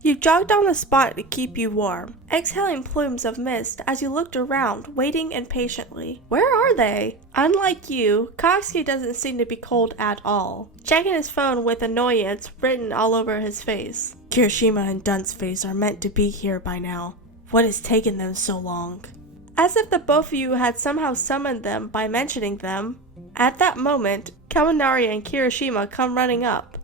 You jogged on the spot to keep you warm, exhaling plumes of mist as you looked around, waiting impatiently. Where are they? Unlike you, Katsuki doesn't seem to be cold at all, checking his phone with annoyance written all over his face. Kirishima and Dunceface are meant to be here by now. What has taken them so long? As if the both of you had somehow summoned them by mentioning them. At that moment, Kaminari and Kirishima come running up,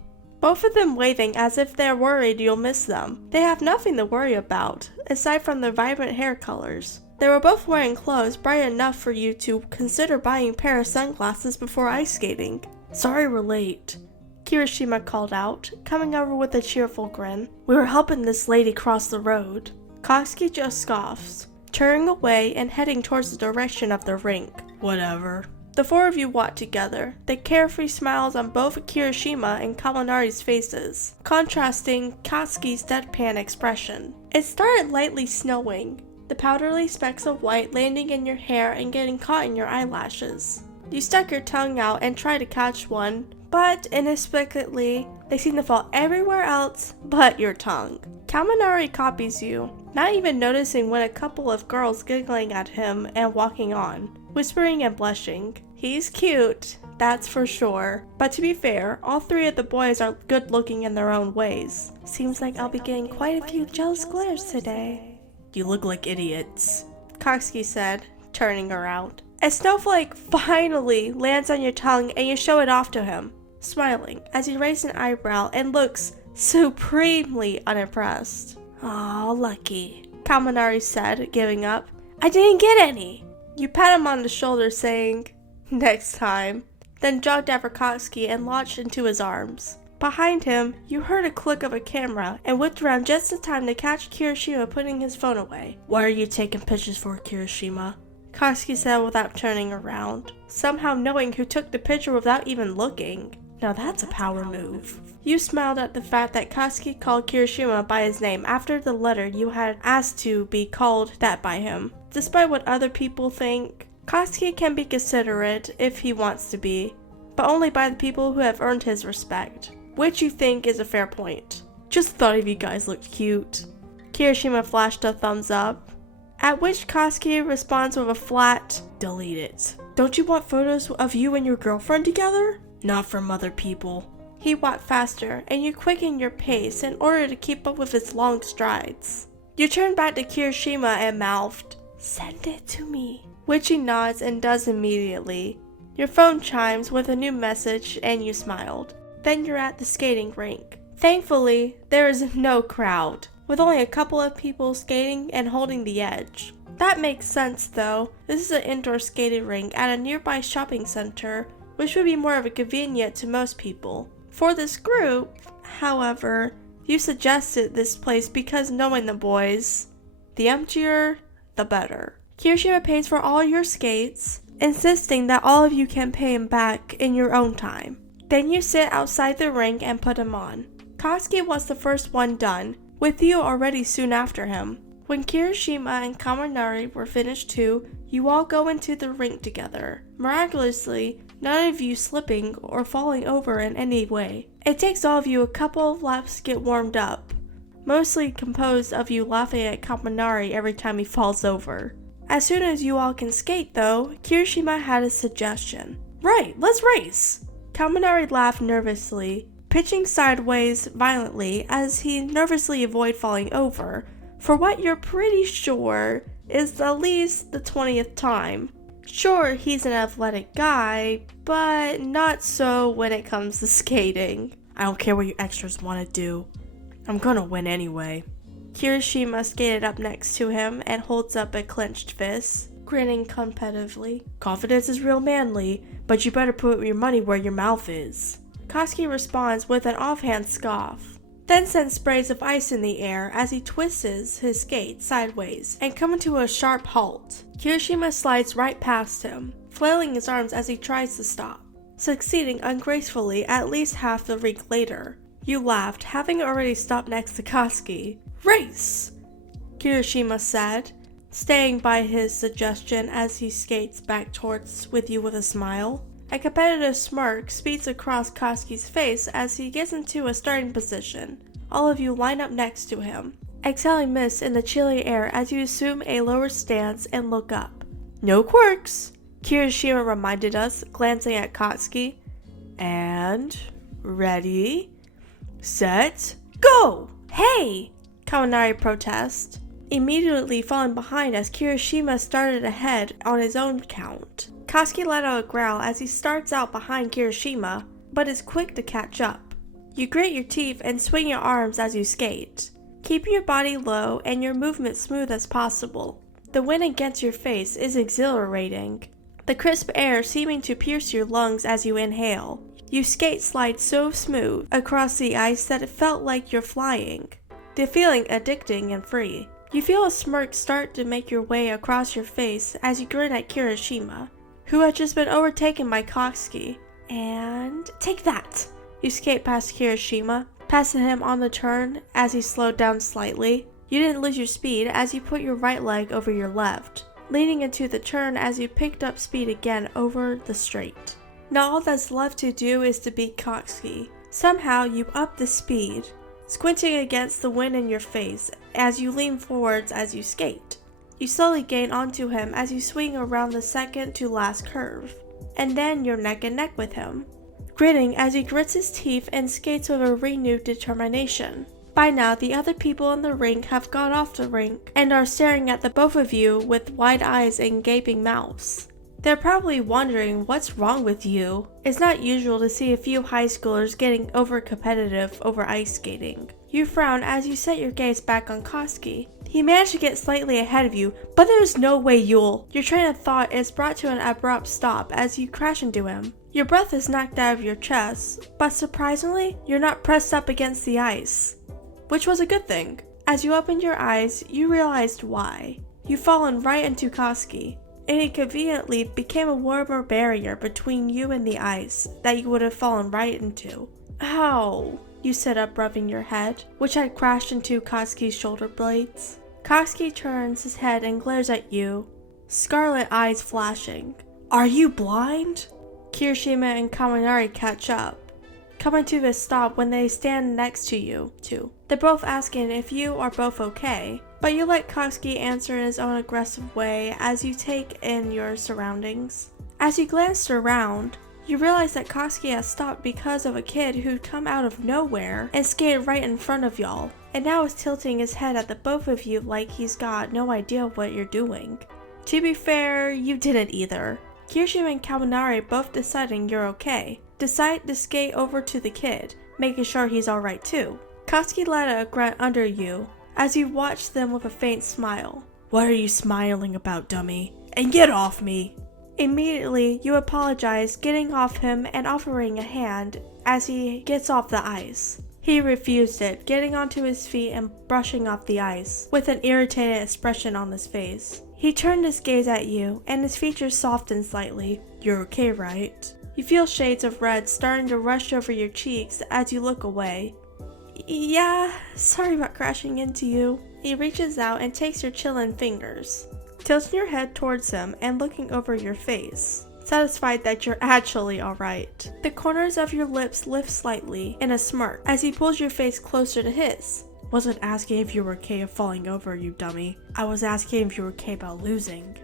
both of them waving as if they're worried you'll miss them. They have nothing to worry about, aside from their vibrant hair colors. They were both wearing clothes bright enough for you to consider buying a pair of sunglasses before ice skating. Sorry we're late, Kirishima called out, coming over with a cheerful grin. We were helping this lady cross the road. Katsuki just scoffs, turning away and heading towards the direction of the rink. Whatever. The four of you walk together, the carefree smiles on both Kirishima and Kaminari's faces, contrasting Katsuki's deadpan expression. It started lightly snowing, the powdery specks of white landing in your hair and getting caught in your eyelashes. You stuck your tongue out and tried to catch one, but inexplicably, they seem to fall everywhere else but your tongue. Kaminari copies you, not even noticing when a couple of girls giggling at him and walking on, whispering and blushing. He's cute, that's for sure. But to be fair, all three of the boys are good looking in their own ways. Seems like I'll be getting quite a few jealous glares today. You look like idiots, Katsuki said, turning around. A snowflake finally lands on your tongue and you show it off to him, smiling as he raises an eyebrow and looks supremely unimpressed. Aw, lucky, Kaminari said, giving up. I didn't get any. You pat him on the shoulder saying, next time, then jogged after Katsuki and launched into his arms. Behind him, you heard a click of a camera and whipped around just in time to catch Kirishima putting his phone away. Why are you taking pictures for, Kirishima? Katsuki said without turning around, somehow knowing who took the picture without even looking. Now that's a power move. You smiled at the fact that Katsuki called Kirishima by his name after the letter you had asked to be called that by him. Despite what other people think, Katsuki can be considerate if he wants to be, but only by the people who have earned his respect, which you think is a fair point. Just thought if you guys looked cute. Kirishima flashed a thumbs up, at which Katsuki responds with a flat, delete it. Don't you want photos of you and your girlfriend together? Not from other people. He walked faster, and you quickened your pace in order to keep up with his long strides. You turned back to Kirishima and mouthed, send it to me, which he nods and does immediately. Your phone chimes with a new message and you smiled. Then you're at the skating rink. Thankfully, there is no crowd, with only a couple of people skating and holding the edge. That makes sense though. This is an indoor skating rink at a nearby shopping center, which would be more of a convenient to most people. For this group, however, you suggested this place because knowing the boys, the emptier, the better. Kirishima pays for all your skates, insisting that all of you can pay him back in your own time. Then you sit outside the rink and put him on. Katsuki was the first one done, with you already soon after him. When Kirishima and Kaminari were finished too, you all go into the rink together. Miraculously, none of you slipping or falling over in any way. It takes all of you a couple of laps to get warmed up, mostly composed of you laughing at Kaminari every time he falls over. As soon as you all can skate though, Kirishima had a suggestion. Right, let's race! Kaminari laughed nervously, pitching sideways violently as he nervously avoided falling over, for what you're pretty sure is at least the 20th time. Sure, he's an athletic guy, but not so when it comes to skating. I don't care what you extras want to do. I'm gonna win anyway. Kirishima skated up next to him and holds up a clenched fist, grinning competitively. Confidence is real manly, but you better put your money where your mouth is. Katsuki responds with an offhand scoff, then sends sprays of ice in the air as he twists his skate sideways and comes to a sharp halt. Kirishima slides right past him, flailing his arms as he tries to stop, succeeding ungracefully at least half the rink later. You laughed, having already stopped next to Katsuki. Race! Kirishima said, staying by his suggestion as he skates back towards with you with a smile. A competitive smirk speeds across Katsuki's face as he gets into a starting position, All of you line up next to him, exhaling mist in the chilly air as you assume a lower stance and look up. No quirks, Kirishima reminded us, glancing at Katsuki. And ready, set, go! Hey! Kaminari protests, immediately falling behind as Kirishima started ahead on his own count. Katsuki let out a growl as he starts out behind Kirishima, but is quick to catch up. You grit your teeth and swing your arms as you skate, keeping your body low and your movement smooth as possible. The wind against your face is exhilarating, the crisp air seeming to pierce your lungs as you inhale. You skate slide so smooth across the ice that it felt like you're flying, the feeling addicting and free. You feel a smirk start to make your way across your face as you grin at Kirishima, who had just been overtaken by Katsuki. And take that! You skate past Kirishima, passing him on the turn as he slowed down slightly. You didn't lose your speed as you put your right leg over your left, leaning into the turn as you picked up speed again over the straight. Now all that's left to do is to beat Katsuki. Somehow you up the speed, squinting against the wind in your face as you lean forwards as you skate. You slowly gain onto him as you swing around the second to last curve, and then you're neck and neck with him, grinning as he grits his teeth and skates with a renewed determination. By now, the other people in the rink have got off the rink and are staring at the both of you with wide eyes and gaping mouths. They're probably wondering what's wrong with you. It's not usual to see a few high schoolers getting over-competitive over ice skating. You frown as you set your gaze back on Katsuki. He managed to get slightly ahead of you, but there's no way you'll... Your train of thought is brought to an abrupt stop as you crash into him. Your breath is knocked out of your chest, but surprisingly, you're not pressed up against the ice, which was a good thing. As you opened your eyes, you realized why. You've fallen right into Katsuki, and it conveniently became a warmer barrier between you and the ice that you would have fallen right into. Ow! You sit up, rubbing your head, which had crashed into Katsuki's shoulder blades. Katsuki turns his head and glares at you, scarlet eyes flashing. Are you blind? Kirishima and Kaminari catch up, coming to a stop when they stand next to you, too. They're both asking if you are both okay, but you let Katsuki answer in his own aggressive way as you take in your surroundings. As you glanced around, you realize that Katsuki has stopped because of a kid who'd come out of nowhere and skated right in front of y'all, and now is tilting his head at the both of you like he's got no idea what you're doing. To be fair, you didn't either. Kirishima and Kaminari both deciding you're okay, decide to skate over to the kid, making sure he's alright too. Katsuki let out a grunt under you as you watched them with a faint smile. What are you smiling about, dummy? And get off me! Immediately, you apologize, getting off him and offering a hand as he gets off the ice. He refused it, getting onto his feet and brushing off the ice, with an irritated expression on his face. He turned his gaze at you, and his features softened slightly. You're okay, right? You feel shades of red starting to rush over your cheeks as you look away. Yeah, sorry about crashing into you. He reaches out and takes your chillin' fingers, tilting your head towards him and looking over your face, satisfied that you're actually alright. The corners of your lips lift slightly in a smirk as he pulls your face closer to his. Wasn't asking if you were okay of falling over, you dummy. I was asking if you were okay about losing.